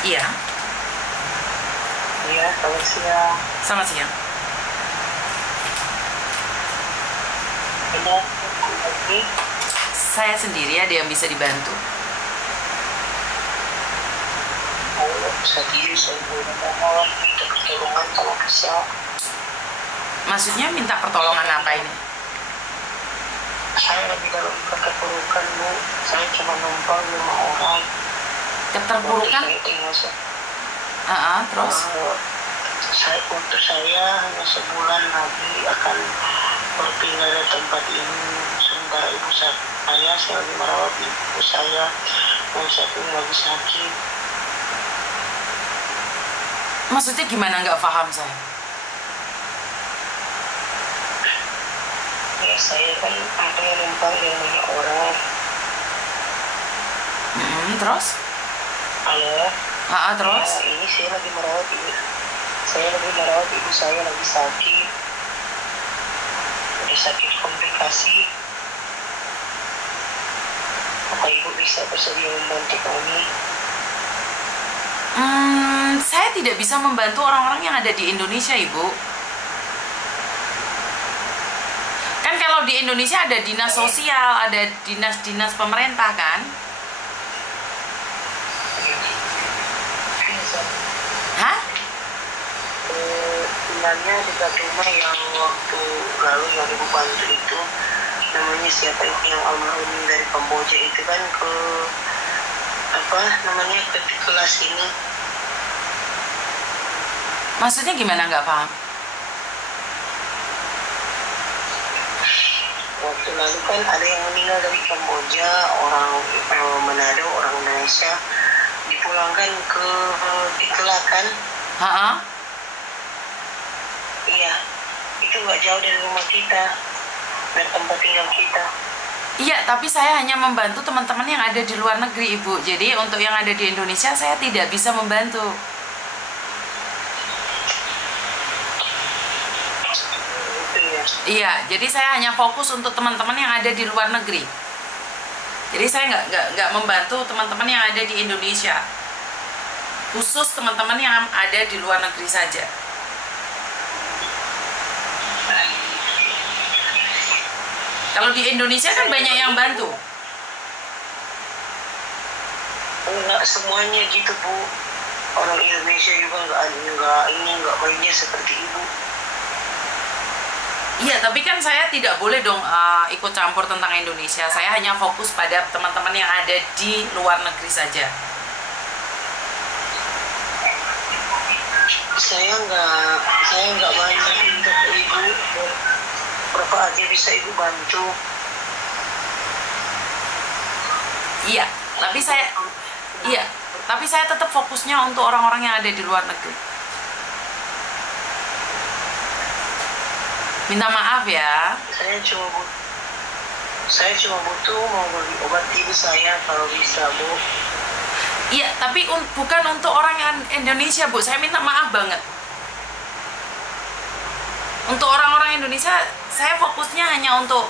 Iya, Iya, selamat siang. selamat siang. Ada lagi? Saya sendiri, ada yang bisa dibantu? Oh, saya mohon minta pertolongan kalau bisa. Maksudnya minta pertolongan apa ini? Saya lagi dalam keterpurukan, Bu. Saya cuma numpang 5 orang. Keterpurukan? Saya tinggal Terus? untuk saya hanya sebulan lagi akan berpindah dari tempat ini. Sementara ibu saya lagi merawat ibu saya yang satu lagi sakit. Maksudnya gimana, nggak paham saya? Ya, saya kan ada numpang yang banyak orang. Terus? Halo. Terus? Ya, ini saya lagi merawat ibu. Saya lagi merawat ibu saya lagi sakit. Udah sakit komplikasi. Apa ibu bisa bersedia membantu kami? Saya tidak bisa membantu orang-orang yang ada di Indonesia, Ibu. Kan kalau di Indonesia ada dinas sosial, ada dinas-dinas pemerintah kan? Hah? Tinggalnya dekat rumah yang waktu lalu yang ibu bantu itu, namanya siapa itu yang almarhum dari Kamboja itu kan ke apa namanya ke kelas ini. Maksudnya gimana, nggak paham? Waktu lalu kan ada yang meninggal dari Kamboja, orang Manado, orang Indonesia, dipulangkan ke Tikelakan. Iya, itu nggak jauh dari rumah kita, dari tempat tinggal kita. Iya, tapi saya hanya membantu teman-teman yang ada di luar negeri, Ibu. Jadi untuk yang ada di Indonesia saya tidak bisa membantu. Iya, jadi saya hanya fokus untuk teman-teman yang ada di luar negeri. Jadi saya nggak membantu teman-teman yang ada di Indonesia. Khusus teman-teman yang ada di luar negeri saja. Kalau di Indonesia kan banyak yang bantu. Enggak semuanya gitu, Bu. Orang Indonesia juga nggak mainnya seperti ibu. Iya, tapi kan saya tidak boleh dong ikut campur tentang Indonesia. Saya hanya fokus pada teman-teman yang ada di luar negeri saja. Saya nggak banyak minta ke ibu. Berapa aja bisa ibu bantu. Iya, tapi saya tetap fokusnya untuk orang-orang yang ada di luar negeri. Minta maaf ya. Saya cuma butuh mau beli obat ibu saya kalau bisa, Bu. Iya, tapi bukan untuk orang yang Indonesia, Bu. Saya minta maaf banget. Untuk orang-orang Indonesia, saya fokusnya hanya untuk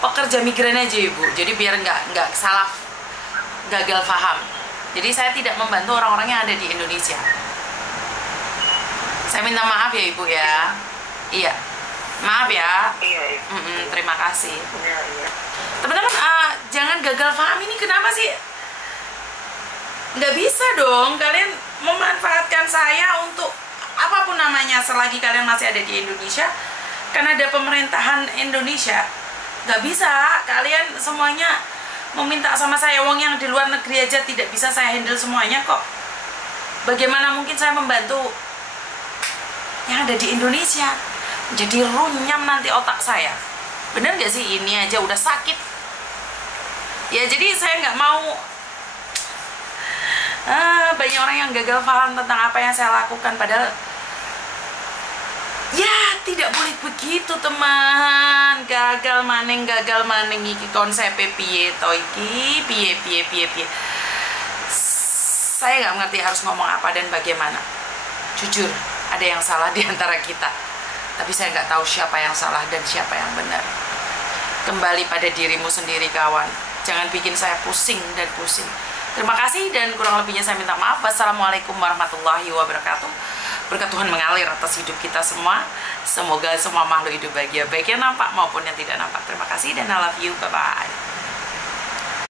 pekerja migran aja, Ibu. Jadi biar nggak salah, gagal paham. Jadi saya tidak membantu orang-orang yang ada di Indonesia. Saya minta maaf ya, Ibu ya. Iya. Maaf ya. Iya. Terima kasih. Iya. Teman-teman, jangan gagal paham. Ini kenapa sih? Nggak bisa dong kalian memanfaatkan saya untuk apapun namanya selagi kalian masih ada di Indonesia. Karena ada pemerintahan Indonesia. Nggak bisa kalian semuanya meminta sama saya. Wong yang di luar negeri aja tidak bisa saya handle semuanya kok. Bagaimana mungkin saya membantu yang ada di Indonesia? Jadi runyam nanti otak saya. Bener gak sih? Ini aja udah sakit. Ya jadi saya nggak mau banyak orang yang gagal paham tentang apa yang saya lakukan. Padahal ya tidak boleh begitu teman. Gagal maning iki konsep piye to iki piye. Saya nggak mengerti harus ngomong apa dan bagaimana. Jujur, ada yang salah di antara kita. Tapi saya nggak tahu siapa yang salah dan siapa yang benar. Kembali pada dirimu sendiri, kawan. Jangan bikin saya pusing dan pusing. Terima kasih dan kurang lebihnya saya minta maaf. Wassalamualaikum warahmatullahi wabarakatuh. Berkat Tuhan mengalir atas hidup kita semua. Semoga semua makhluk hidup bahagia, baik yang nampak maupun yang tidak nampak. Terima kasih dan I love you. Bye-bye.